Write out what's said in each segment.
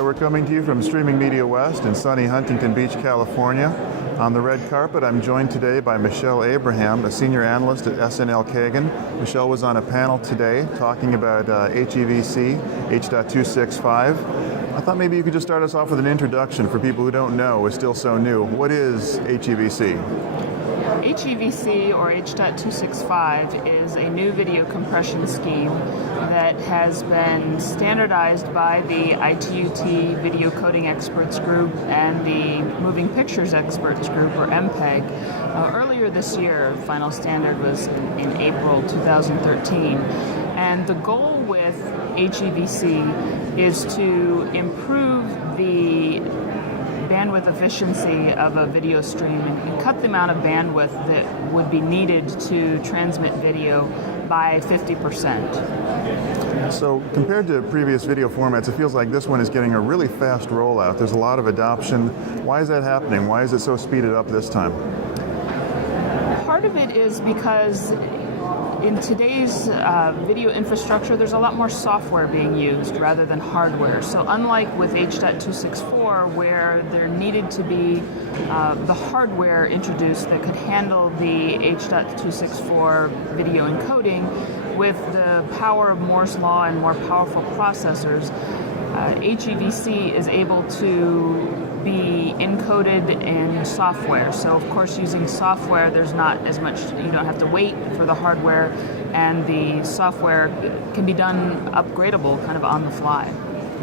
Hi, we're coming to you from Streaming Media West in sunny Huntington Beach, California. On the red carpet, I'm joined today by Michelle Abraham, a senior analyst at SNL Kagan. Michelle was on a panel today talking about HEVC, H.265. I thought maybe you could just start us off with an introduction for people who don't know, is still so new. What is HEVC? HEVC, or H.265, is a new video compression scheme that has been standardized by the ITUT Video Coding Experts Group and the Moving Pictures Experts Group, or MPEG. Earlier this year, final standard was in April 2013. And the goal with HEVC is to improve the bandwidth efficiency of a video stream and cut the amount of bandwidth that would be needed to transmit video by 50%. So compared to previous video formats, it feels like this one is getting a really fast rollout. There's a lot of adoption. Why is that happening? Why is it so speeded up this time? Part of it is because in today's video infrastructure, there's a lot more software being used rather than hardware. So unlike with H.264, where there needed to be the hardware introduced that could handle the H.264 video encoding, with the power of Moore's Law and more powerful processors, HEVC is able to be encoded in software. So of course, using software, there's not as much, you don't have to wait for the hardware, and the software can be done upgradable kind of on the fly.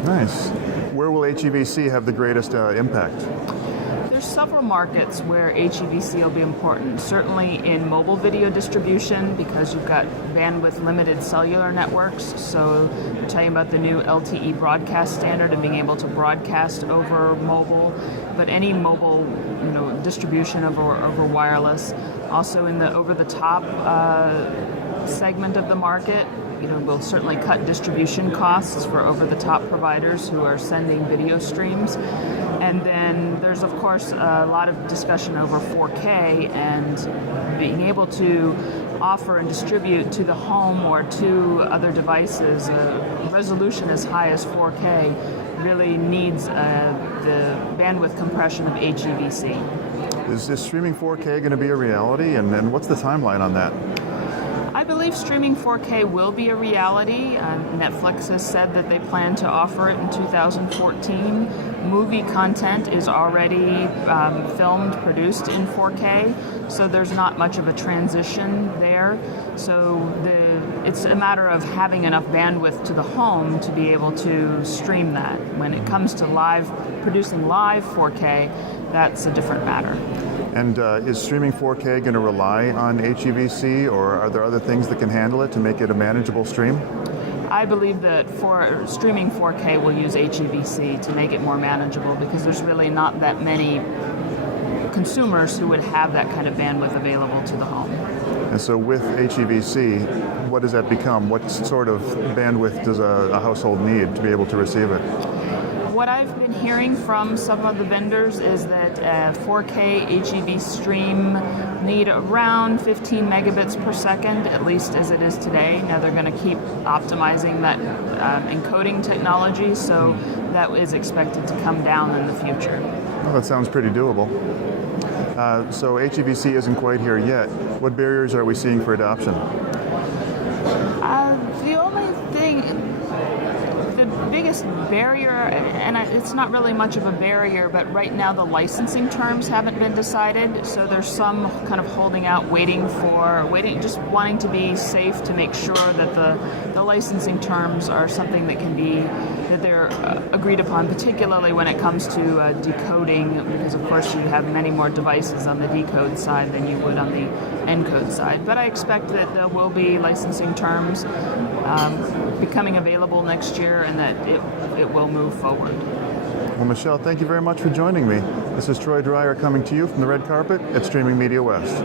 Nice. Where will HEVC have the greatest impact? There's several markets where HEVC will be important. Certainly in mobile video distribution, because you've got bandwidth limited cellular networks. So we're talking about the new LTE broadcast standard and being able to broadcast over mobile, but any mobile, distribution over wireless. Also in the over-the-top segment of the market, we'll certainly cut distribution costs for over-the-top providers who are sending video streams. And then there's, of course, a lot of discussion over 4K and being able to offer and distribute to the home or to other devices a resolution as high as 4K really needs the bandwidth compression of HEVC. Is streaming 4K going to be a reality, and what's the timeline on that? I believe streaming 4K will be a reality. Netflix has said that they plan to offer it in 2014. Movie content is already filmed, produced in 4K, so there's not much of a transition there. So it's a matter of having enough bandwidth to the home to be able to stream that. When it comes to producing live 4K, that's a different matter. And is streaming 4K going to rely on HEVC, or are there other things that can handle it to make it a manageable stream? I believe that for streaming 4K, we'll use HEVC to make it more manageable, because there's really not that many consumers who would have that kind of bandwidth available to the home. And so with HEVC, what does that become? What sort of bandwidth does a household need to be able to receive it? What I've been hearing from some of the vendors is that 4K HEV stream need around 15 megabits per second, at least as it is today. Now they're going to keep optimizing that encoding technology, so that is expected to come down in the future. Well, that sounds pretty doable. So HEVC isn't quite here yet. What barriers are we seeing for adoption? The only thing, the biggest barrier, and it's not really much of a barrier, but right now the licensing terms haven't been decided, so there's some kind of holding out, just wanting to be safe to make sure that the licensing terms are something that they're agreed upon, particularly when it comes to decoding, because of course you have many more devices on the decode side than you would on the encode side. But I expect that there will be licensing terms becoming available next year, and that it will move forward. Well, Michelle, thank you very much for joining me. This is Troy Dreyer coming to you from the red carpet at Streaming Media West.